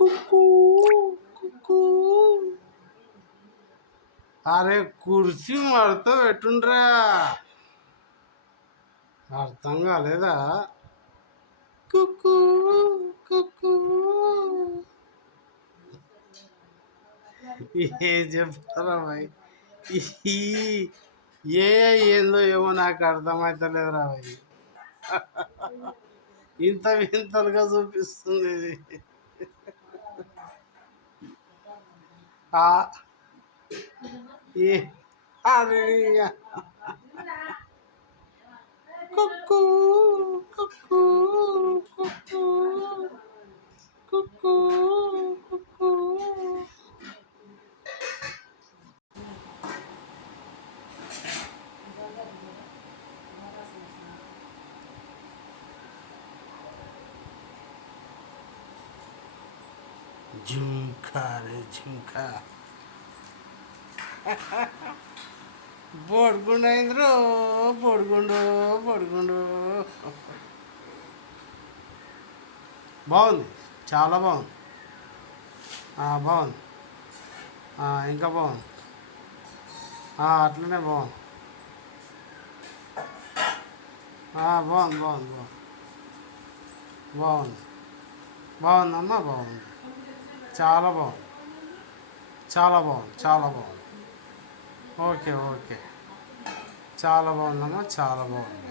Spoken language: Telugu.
కుక్కూ కుక్కూ. అరే కుర్చీ మడత పెట్టుండ్రా, అర్థం కాలేదా? కుక్కూ కుక్కూ. ఏం చెప్తారా భాయ్? ఏ ఏందో ఏమో నాకు అర్థమవుతలేదురా భాయ్. ఇంత వింతలుగా చూపిస్తుంది ఇది. అది కుక్కూ కుక్కూ కుక్కూ కుక్కూ కుక్కూ. ఝుంకా రే ఝుంకా. బొడుగుండు అయిందిరో, బొడుగుండు బొడుగుండు. బాగుంది, చాలా బాగుంది. బాగుంది, ఇంకా బాగుంది. అట్లనే బాగుంది. బాగుంది బాగుంది బాగుంది బాగుంది బాగుందమ్మా, బాగుంది. చాలా బాగుంది, చాలా బాగుంది, చాలా బాగుంది. ఓకే ఓకే, చాలా బాగుందమ్మా, చాలా బాగుంది.